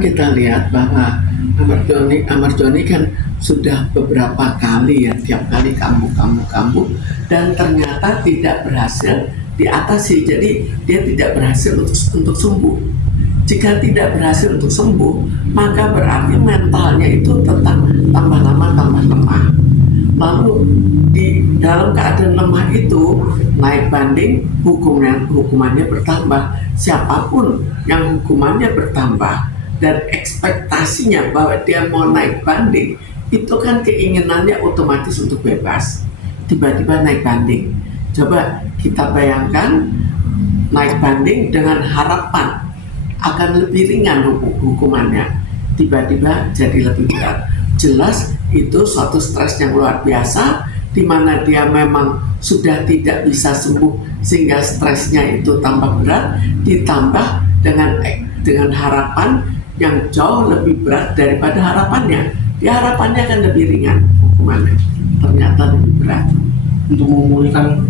Kita lihat bahwa Amarjoni kan sudah beberapa kali ya, tiap kali kambuh dan ternyata tidak berhasil diatasi. Jadi dia tidak berhasil untuk sembuh. Jika tidak berhasil untuk sembuh, maka berarti mentalnya itu tetap tambah lama tambah lemah. Lalu di dalam keadaan lemah itu naik banding, hukumannya bertambah. Siapapun yang hukumannya bertambah dan ekspektasinya bahwa dia mau naik banding, itu kan keinginannya otomatis untuk bebas. Tiba-tiba naik banding. Coba kita bayangkan naik banding dengan harapan akan lebih ringan hukumannya, tiba-tiba jadi lebih berat. Jelas itu suatu stres yang luar biasa, di mana dia memang sudah tidak bisa sembuh sehingga stresnya itu tambah berat, ditambah dengan harapan yang jauh lebih berat daripada harapannya. Harapannya kan lebih ringan hukumannya, ternyata lebih berat. Untuk memulihkan,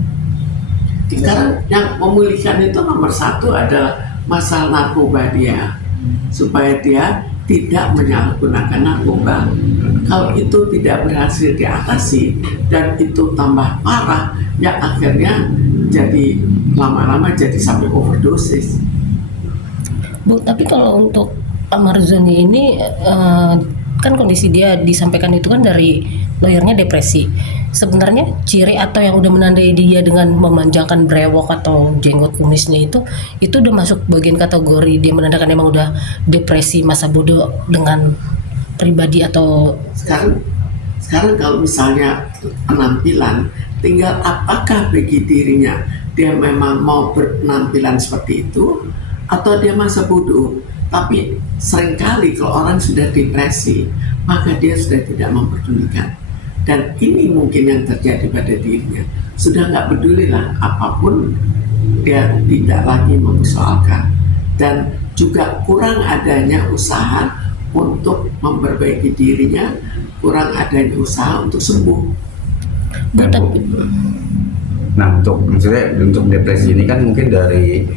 sekarang yang memulihkan itu nomor satu adalah masalah narkoba dia, supaya dia tidak menyalahgunakan narkoba. Kalau itu tidak berhasil diatasi dan itu tambah parah, ya akhirnya jadi lama-lama jadi sampai overdosis. Bu, tapi kalau untuk Amarjoni ini kan kondisi dia disampaikan itu kan dari lawyernya depresi. Sebenarnya ciri atau yang udah menandai dia dengan memanjangkan brewok atau jenggot kumisnya itu udah masuk bagian kategori dia menandakan emang udah depresi masa bodoh dengan pribadi atau sekarang kalau misalnya penampilan, tinggal apakah bagi dirinya dia memang mau berpenampilan seperti itu atau dia masa bodoh. Tapi seringkali kalau orang sudah depresi, maka dia sudah tidak memperdulikan. Dan ini mungkin yang terjadi pada dirinya. Sudah nggak peduli lah apapun, dia tidak lagi mempersoalkan. Dan juga kurang adanya usaha untuk memperbaiki dirinya, kurang adanya usaha untuk sembuh. Nah, untuk depresi ini kan mungkin dari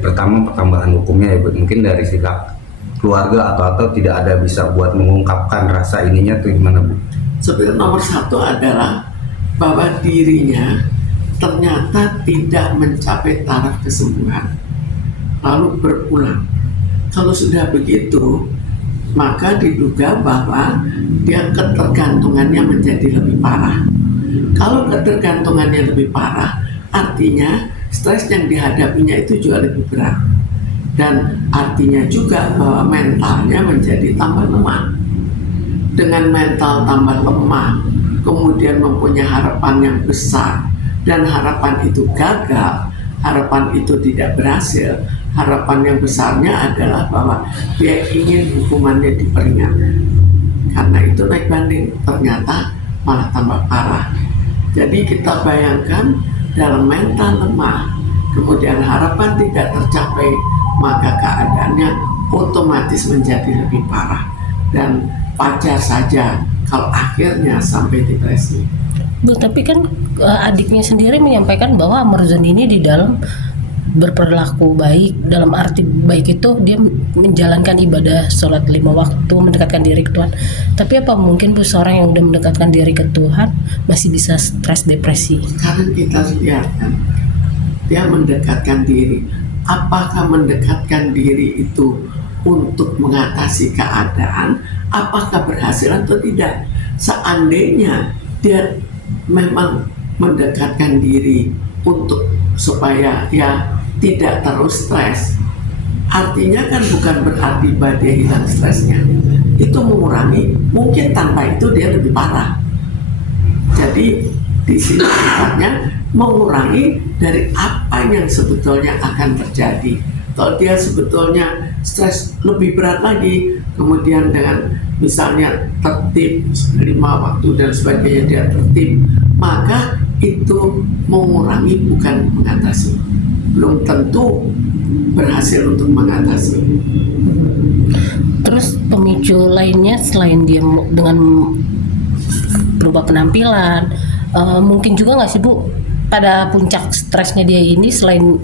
pertambahan hukumnya ya, mungkin dari sikap keluarga atau tidak ada bisa buat mengungkapkan rasa ininya tuh gimana, Bu? Sebenarnya nomor satu adalah bahwa dirinya ternyata tidak mencapai taraf kesembuhan, lalu berulang. Kalau sudah begitu, maka diduga bahwa dia ketergantungannya menjadi lebih parah. Kalau ketergantungannya lebih parah, artinya stres yang dihadapinya itu juga lebih berat. Dan artinya juga bahwa mentalnya menjadi tambah lemah. Dengan mental tambah lemah, kemudian mempunyai harapan yang besar, dan harapan itu gagal, harapan itu tidak berhasil, harapan yang besarnya adalah bahwa dia ingin hukumannya diperingan. Karena itu naik banding, ternyata malah tambah parah. Jadi kita bayangkan dalam mental lemah, kemudian harapan tidak tercapai, maka keadaannya otomatis menjadi lebih parah. Dan wajar saja kalau akhirnya sampai depresi. Bu, tapi kan adiknya sendiri menyampaikan bahwa Amarjoni ini di dalam berperilaku baik, dalam arti baik itu dia menjalankan ibadah sholat 5 waktu, mendekatkan diri ke Tuhan. Tapi apa mungkin Bu, seorang yang udah mendekatkan diri ke Tuhan masih bisa stres depresi? Sekarang kita lihat kan, dia mendekatkan diri. Apakah mendekatkan diri itu untuk mengatasi keadaan, apakah berhasil atau tidak? Seandainya dia memang mendekatkan diri untuk supaya ya tidak terus stres, artinya kan bukan berarti bahwa dia hilang stresnya, itu mengurangi, mungkin tanpa itu dia lebih parah. Jadi di sini sifatnya mengurangi dari apa yang sebetulnya akan terjadi. Kalau dia sebetulnya stres lebih berat lagi, kemudian dengan misalnya tertib 5 waktu dan sebagainya dia tertib, maka itu mengurangi bukan mengatasi. Belum tentu berhasil untuk mengatasi. Terus pemicu lainnya selain dia dengan berubah penampilan, mungkin juga nggak sih Bu, pada puncak stresnya dia ini selain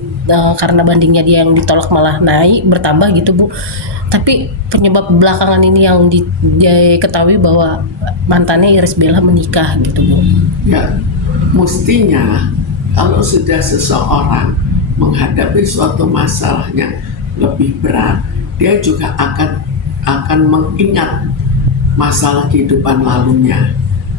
karena bandingnya dia yang ditolak malah naik bertambah gitu Bu, Tapi penyebab belakangan ini yang diketahui bahwa mantannya Irish Bella menikah gitu Bu. Ya, mestinya kalau sudah seseorang menghadapi suatu masalahnya lebih berat, dia juga akan mengingat masalah kehidupan lalunya.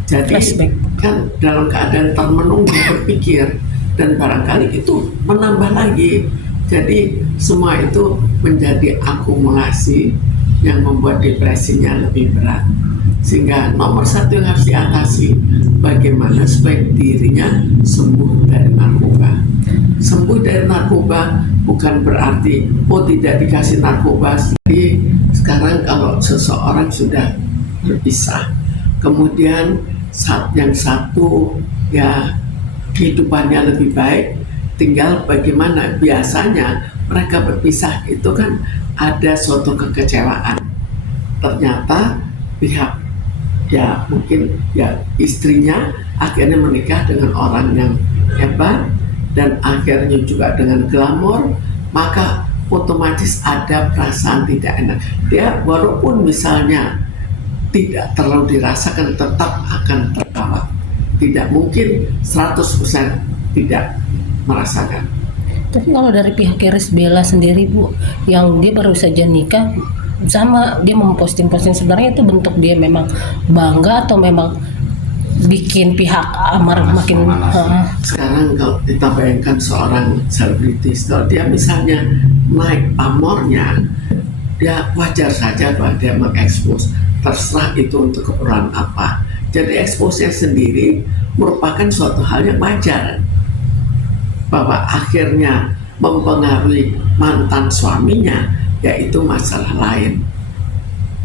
Jadi Flashback. kan dalam keadaan termenung berpikir, dan barangkali itu menambah lagi. Jadi semua itu menjadi akumulasi yang membuat depresinya lebih berat. Sehingga nomor satu yang harus diatasi, bagaimana supaya dirinya sembuh dari narkoba. Sembuh dari narkoba bukan berarti tidak dikasih narkoba. Jadi sekarang kalau seseorang sudah berpisah, kemudian yang satu ya kehidupannya lebih baik, tinggal bagaimana. Biasanya mereka berpisah itu kan ada suatu kekecewaan. Ternyata pihak ya mungkin ya istrinya akhirnya menikah dengan orang yang hebat dan akhirnya juga dengan glamor, maka otomatis ada perasaan tidak enak. Dia walaupun misalnya tidak terlalu dirasakan, tetap akan terbawa. Tidak mungkin 100% tidak merasakan. Tapi kalau dari pihak Irish Bella sendiri Bu, yang dia baru saja nikah, sama dia memposting-posting, sebenarnya itu bentuk dia memang bangga atau memang bikin pihak Amar makin Sekarang kalau kita bayangkan seorang selebritis, kalau dia misalnya naik pamornya, dia wajar saja bahwa dia mengekspos, terserah itu untuk keperluan apa. Jadi eksposnya sendiri merupakan suatu hal yang wajar. Bahwa akhirnya mempengaruhi mantan suaminya, yaitu masalah lain.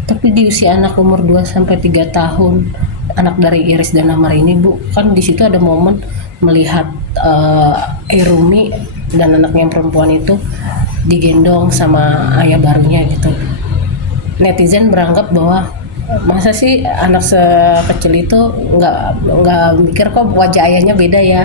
Tapi di usia anak umur 2-3 tahun, anak dari Iris dan Amar ini Bu, kan di situ ada momen melihat Erumi dan anaknya yang perempuan itu digendong sama ayah barunya gitu. Netizen beranggap bahwa masa sih anak sekecil itu nggak mikir kok wajah ayahnya beda ya.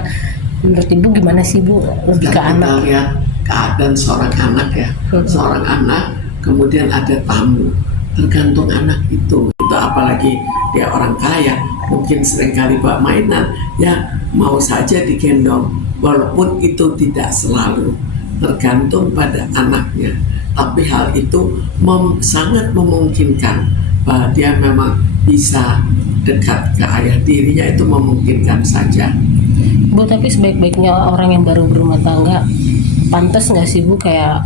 Menurut Ibu gimana sih Bu, lebih ke Dan kita anak? lihat keadaan seorang anak ya, seorang anak kemudian ada tamu, tergantung anak itu apalagi dia orang kaya, mungkin seringkali bawa mainan, ya mau saja digendong, walaupun itu tidak selalu, tergantung pada anaknya. Tapi hal itu sangat memungkinkan bahwa dia memang bisa dekat ke ayah dirinya, itu memungkinkan saja. Bu, tapi sebaik-baiknya orang yang baru berumah tangga, pantas nggak sih Bu kayak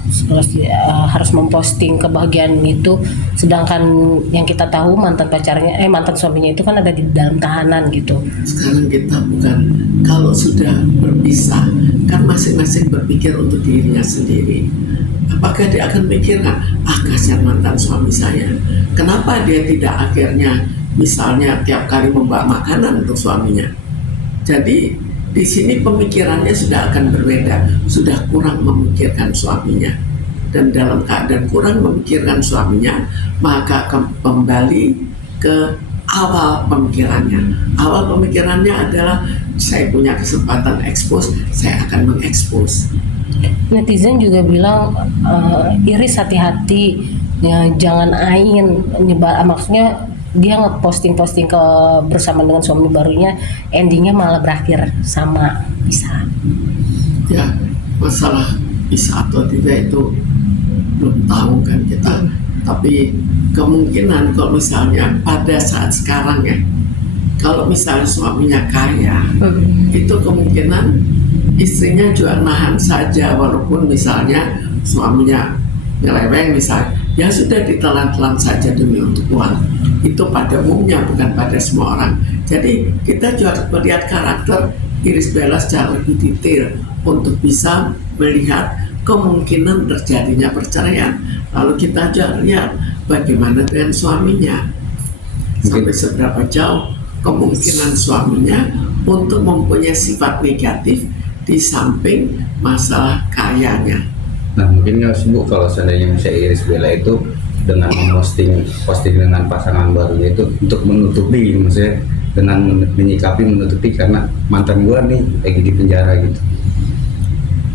harus memposting kebahagiaan itu, sedangkan yang kita tahu mantan suaminya itu kan ada di dalam tahanan gitu. Sekarang kita bukan, kalau sudah berpisah kan masing-masing berpikir untuk dirinya sendiri. Apakah dia akan mikirkan, kasihan mantan suami saya, kenapa dia tidak akhirnya misalnya tiap kali membawa makanan untuk suaminya. Jadi di sini pemikirannya sudah akan berbeda, sudah kurang memikirkan suaminya. Dan dalam keadaan kurang memikirkan suaminya, maka kembali ke awal pemikirannya. Awal pemikirannya adalah saya punya kesempatan ekspos, saya akan mengekspos. Netizen juga bilang Iris hati-hati ya, jangan ain nyebar, maksudnya dia ngeposting bersama dengan suami barunya, endingnya malah berakhir sama pisah. Ya, masalah bisa atau tidak itu belum tahu kan kita. Tapi kemungkinan kalau misalnya pada saat sekarang ya, kalau misalnya suaminya kaya, itu kemungkinan istrinya juga nahan saja, walaupun misalnya suaminya nyeleweng misalnya, ya sudah ditelan-telan saja demi untuk uang. Itu pada umumnya, bukan pada semua orang. Jadi kita juga melihat karakter Irish Bella secara lebih detail untuk bisa melihat kemungkinan terjadinya perceraian. Lalu kita juga lihat bagaimana dengan suaminya, sampai seberapa jauh kemungkinan suaminya untuk mempunyai sifat negatif di samping masalah kayanya. Nah mungkin nggak sih Bu, kalau seandainya misalnya Irish Bella itu dengan posting dengan pasangan barunya itu untuk menutupi, maksudnya dengan menutupi karena mantan gua nih lagi di penjara gitu.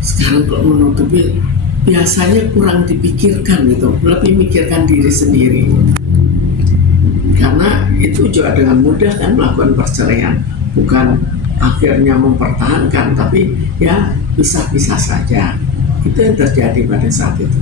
Sekarang kalau menutupi biasanya kurang dipikirkan gitu, lebih mikirkan diri sendiri. Karena itu juga dengan mudah kan melakukan perceraian, bukan akhirnya mempertahankan, tapi ya pisah-pisah saja. Itu yang terjadi pada saat itu.